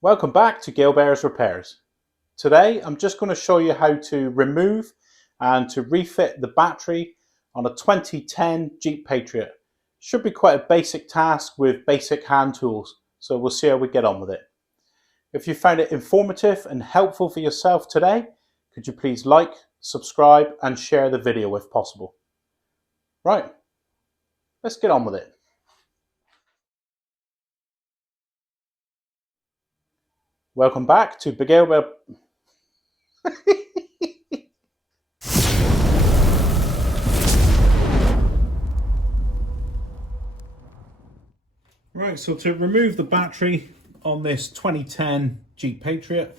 Welcome back to Gale Bear's Repairs. Today I'm just going to show you how to remove and to refit the battery on a 2010 Jeep Patriot. Should be quite a basic task with basic hand tools, so we'll see how we get on with it. If you found it informative and helpful for yourself today, could you please like, subscribe and share the video if possible. Right, let's get on with it. Welcome back to Gale Bear. Right, so to remove the battery on this 2010 Jeep Patriot,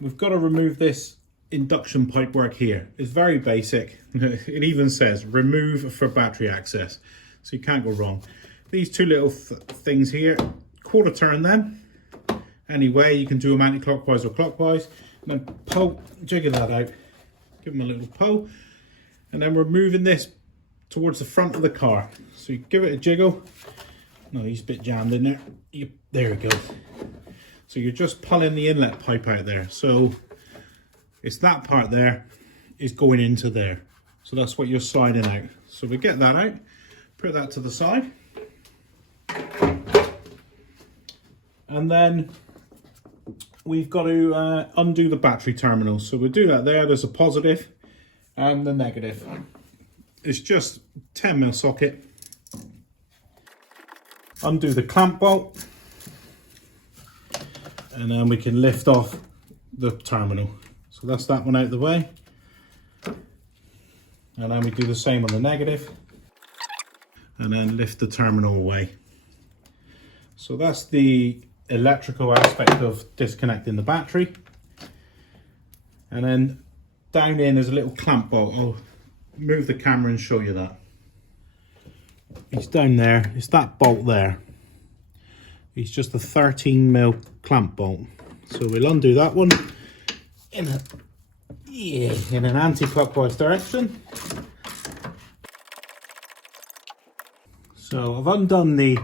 we've got to remove this induction pipework here. It's very basic. It even says remove for battery access, so you can't go wrong. These two little things here, quarter turn them. Anyway, you can do them anti-clockwise or clockwise, and then pull, jiggle that out, give them a little pull, and then we're moving this towards the front of the car. So you give it a jiggle. No, he's a bit jammed in there. There we go. So you're just pulling the inlet pipe out there. So it's that part there is going into there. So that's what you're sliding out. So we get that out, put that to the side, and then we've got to undo the battery terminal. So we'll do that there. There's a positive and the negative. It's just 10mm socket. Undo the clamp bolt, and then we can lift off the terminal. So that's that one out of the way. And then we do the same on the negative, and then lift the terminal away. So that's the electrical aspect of disconnecting the battery. And then down in there's a little clamp bolt. I'll move the camera and show you that. It's down there, it's that bolt there. It's just a 13mm clamp bolt. So we'll undo that one in an anti-clockwise direction. So I've undone the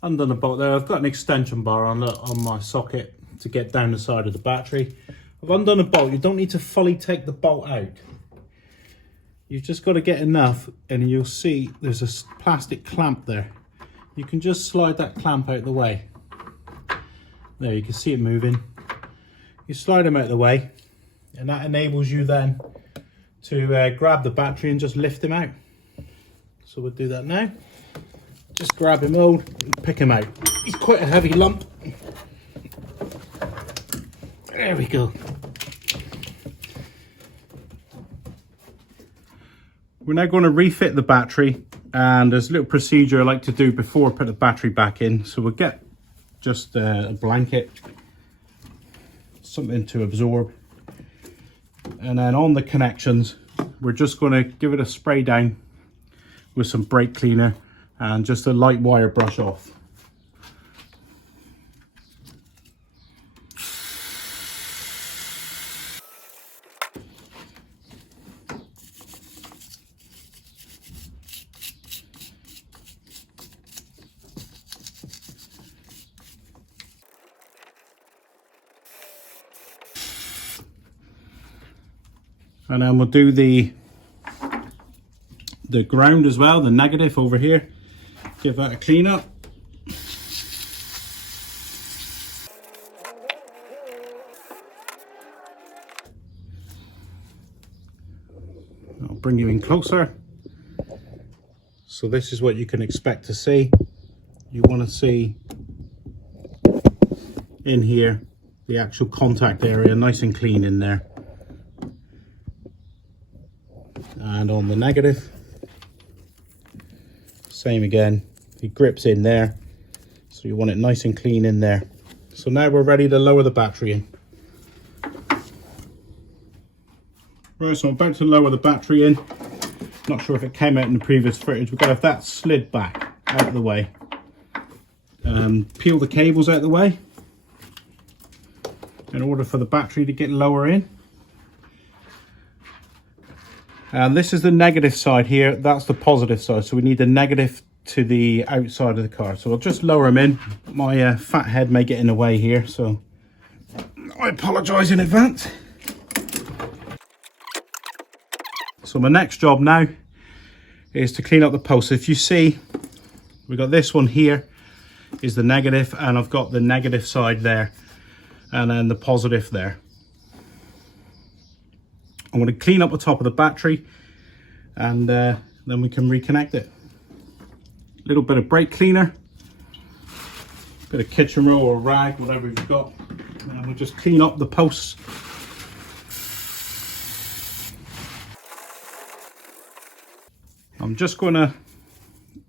bolt there. I've got an extension bar on my socket to get down the side of the battery. I've undone a bolt. You don't need to fully take the bolt out. You've just got to get enough, and you'll see there's a plastic clamp there. You can just slide that clamp out of the way. There, you can see it moving. You slide them out of the way, and that enables you then to grab the battery and just lift him out. So we'll do that now. Just grab him hold and pick him out. He's quite a heavy lump. There we go. We're now going to refit the battery, and there's a little procedure I like to do before I put the battery back in. So we'll get just a blanket, something to absorb, and then on the connections we're just going to give it a spray down with some brake cleaner and just a light wire brush off. And then we'll do the ground as well, the negative over here. Give that a clean up. I'll bring you in closer. So this is what you can expect to see. You want to see in here the actual contact area nice and clean in there. And on the negative, same again, it grips in there, so you want it nice and clean in there. So now we're ready to lower the battery in. Right, so I'm about to lower the battery in. Not sure if it came out in the previous footage. We're going to have that slid back out of the way. Peel the cables out of the way in order for the battery to get lower in. And this is the negative side here, that's the positive side. So we need the negative to the outside of the car. So I'll just lower them in. My fat head may get in the way here, so I apologise in advance. So my next job now is to clean up the posts. If you see, we've got this one here is the negative, and I've got the negative side there, and then the positive there. I'm going to clean up the top of the battery, and then we can reconnect it. A little bit of brake cleaner, bit of kitchen roll or rag, whatever you've got, and we'll just clean up the posts. I'm just going to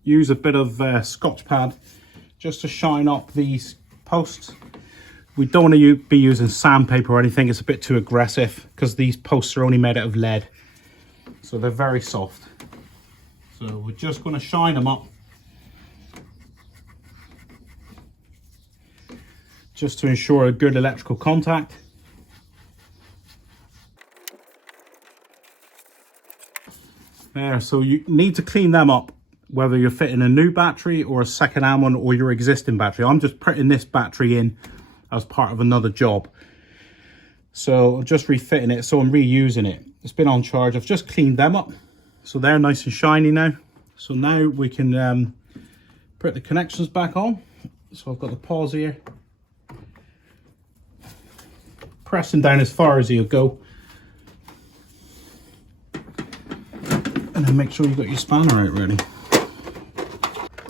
use a bit of Scotch pad just to shine up these posts. We don't want to be using sandpaper or anything. It's a bit too aggressive because these posts are only made out of lead, so they're very soft. So we're just going to shine them up just to ensure a good electrical contact. There, so you need to clean them up, whether you're fitting a new battery or a second-hand one or your existing battery. I'm just putting this battery in as part of another job. So I'm just refitting it, so I'm reusing it. It's been on charge. I've just cleaned them up, so they're nice and shiny now. So now we can put the connections back on. So I've got the pause here. Pressing down as far as you'll go. And then make sure you've got your spanner out ready.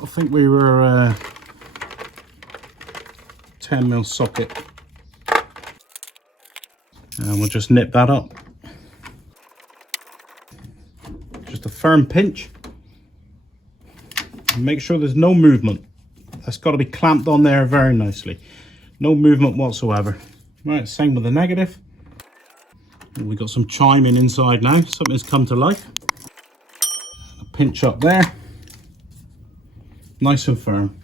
I think we were 10mm socket, and we'll just nip that up. Just a firm pinch, and make sure there's no movement. That's got to be clamped on there very nicely, no movement whatsoever. Right, same with the negative. And we've got some chiming inside now, something's come to life. A pinch up there, nice and firm.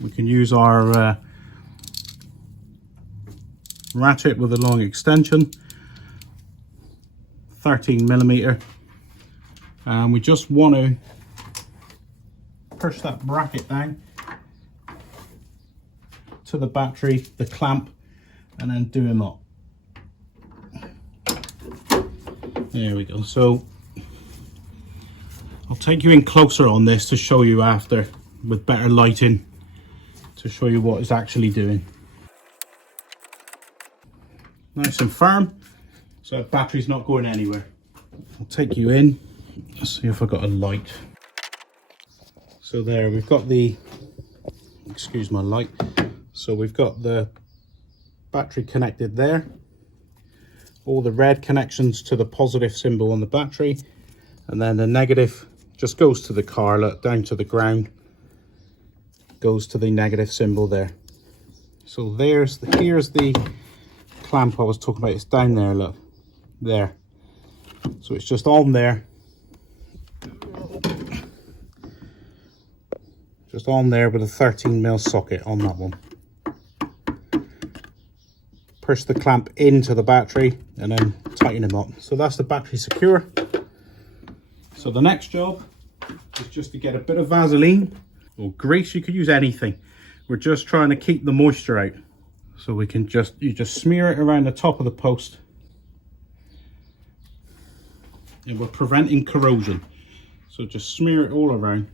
We can use our ratchet with a long extension, 13mm, and we just want to push that bracket down to the battery, the clamp, and then do them up. There we go. So I'll take you in closer on this to show you after with better lighting, to show you what it's actually doing. Nice and firm, so the battery's not going anywhere. I'll take you in, let's see if I've got a light. So there, we've got the, excuse my light, so we've got the battery connected there. All the red connections to the positive symbol on the battery, and then the negative just goes to the car, look, down to the ground, goes to the negative symbol there. So here's the clamp I was talking about. It's down there, look, there. So it's just on there, just on there with a 13mm socket on that one. Push the clamp into the battery and then tighten them up. So that's the battery secure. So the next job is just to get a bit of Vaseline or grease. You could use anything. We're just trying to keep the moisture out. So we can you just smear it around the top of the post. And we're preventing corrosion. So just smear it all around.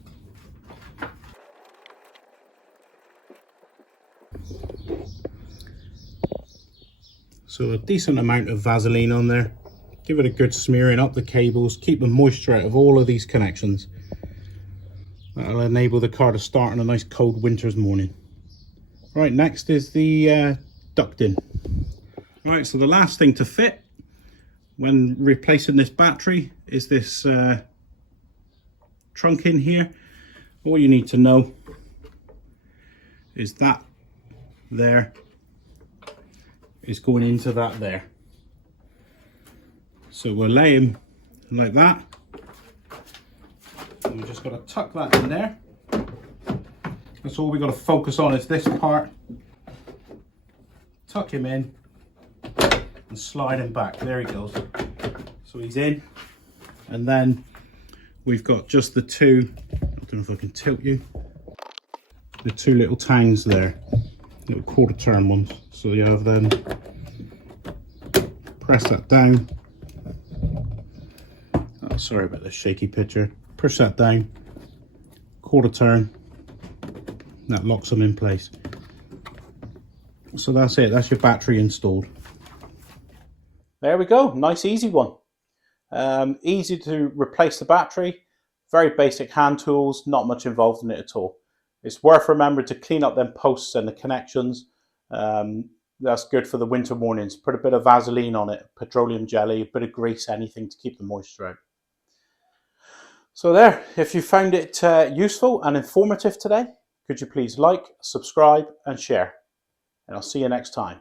So a decent amount of Vaseline on there. Give it a good smearing up the cables, keep the moisture out of all of these connections. That'll enable the car to start on a nice cold winter's morning. Right, next is the ducting. Right, so the last thing to fit when replacing this battery is this trunk in here. All you need to know is that there is going into that there. So we'll lay him like that. And we just got to tuck that in there. That's all we got to focus on is this part. Tuck him in and slide him back. There he goes. So he's in. And then we've got just the two, I don't know if I can tilt you, the two little tangs there, little quarter turn ones. So you have them, press that down. Oh, sorry about this shaky picture. Push that down, quarter turn, that locks them in place. So that's it, that's your battery installed. There we go, nice easy one. Easy to replace the battery, very basic hand tools, not much involved in it at all. It's worth remembering to clean up them posts and the connections. That's good for the winter mornings. Put a bit of Vaseline on it, petroleum jelly, a bit of grease, anything to keep the moisture out. So there, if you found it useful and informative today, could you please like, subscribe and share. And I'll see you next time.